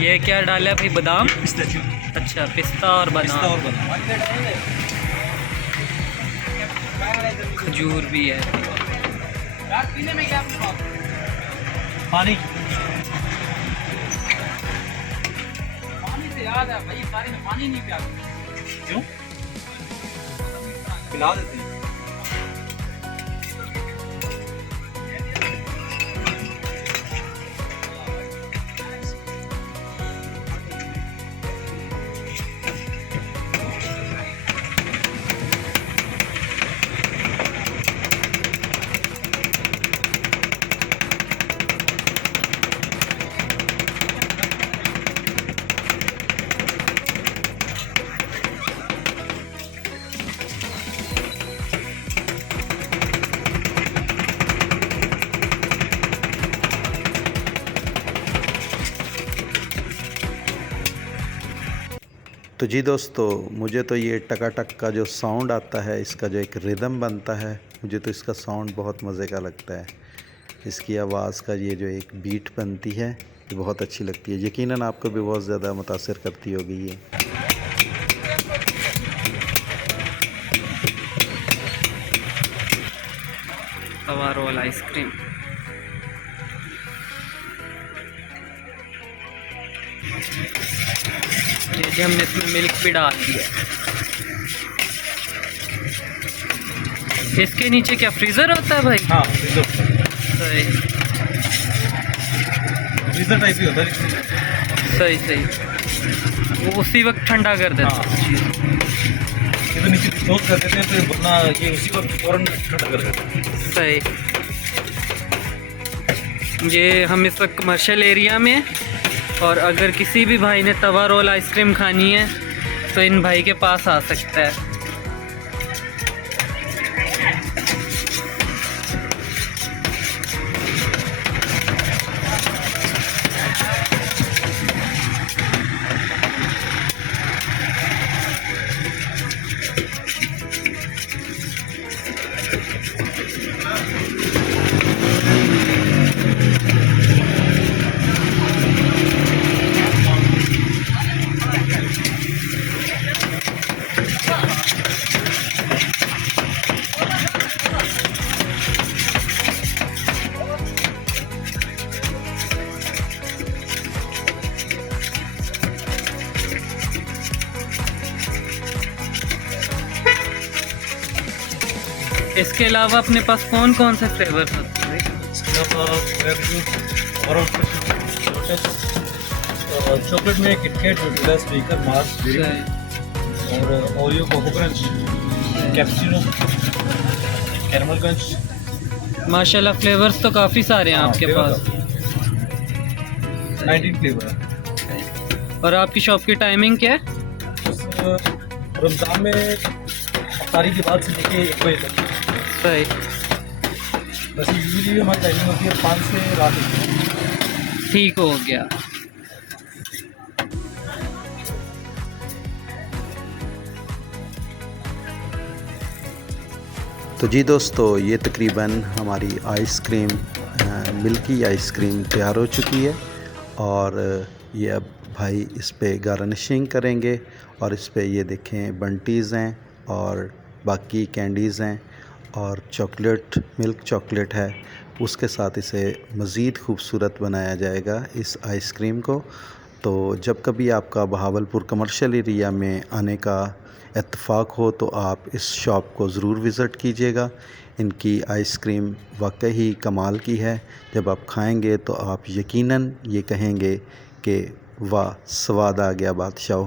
ये क्या डाला भाई? बादाम, अच्छा पिस्ता और बादाम, खजूर भी है। पीने में क्या पानी से याद है भाई, सारे ने पानी नहीं पिया। क्यों? पिला देते हैं। तो जी दोस्तों, मुझे तो ये टकाटक का जो साउंड आता है, इसका जो एक रिदम बनता है, मुझे तो इसका साउंड बहुत मज़े का लगता है। इसकी आवाज़ का ये जो एक बीट बनती है, ये बहुत अच्छी लगती है। यकीनन आपको भी बहुत ज़्यादा मुतासिर करती होगी ये। तवा रोल आइसक्रीम। ये हमने इसमें मिल्क भी डाल दिया। इसके नीचे क्या फ्रीज़र होता है भाई? हाँ, फ्रीजर टाइप ही होता है। सही सही, वो उसी वक्त ठंडा कर देता है। ये तो नीचे क्लोज कर देते हैं, फिर वरना ये उसी वक्त फौरन ठंडा कर देते हैं। सही। ये हम इस वक्त कमर्शियल एरिया में, और अगर किसी भी भाई ने तवा रोल आइसक्रीम खानी है तो इन भाई के पास आ सकता है। इसके अलावा अपने पास कौन कौन से फ्लेवर होते हैं? चॉकलेट में किटकैट, नूडला, स्पीकर, मार्स और Oreo, cocoa crunch, cappuccino, caramel crunch. माशाल्लाह फ्लेवर्स तो काफ़ी सारे हैं आपके पास। 19 फ्लेवर है। और आपकी शॉप की टाइमिंग क्या है? रमज़ान में तारीख के बाद से लेके 1 बजे तक। सही। बस यूजली हमारी टाइमिंग होती है 5 से रात 1। ठीक हो गया। तो जी दोस्तों, ये तकरीबन हमारी आइसक्रीम, मिल्की आइसक्रीम तैयार हो चुकी है। और ये अब भाई इस पे गार्निशिंग करेंगे। और इस पे ये देखें बंटीज़ हैं और बाकी कैंडीज़ हैं और चॉकलेट, मिल्क चॉकलेट है। उसके साथ इसे मज़ीद खूबसूरत बनाया जाएगा इस आइसक्रीम को। तो जब कभी आपका बहावलपुर कमर्शियल एरिया में आने का इत्तेफाक हो तो आप इस शॉप को ज़रूर विज़िट कीजिएगा। इनकी आइसक्रीम वाकई ही कमाल की है। जब आप खाएंगे तो आप यकीनन ये कहेंगे कि वाह, स्वाद आ गया बादशाह।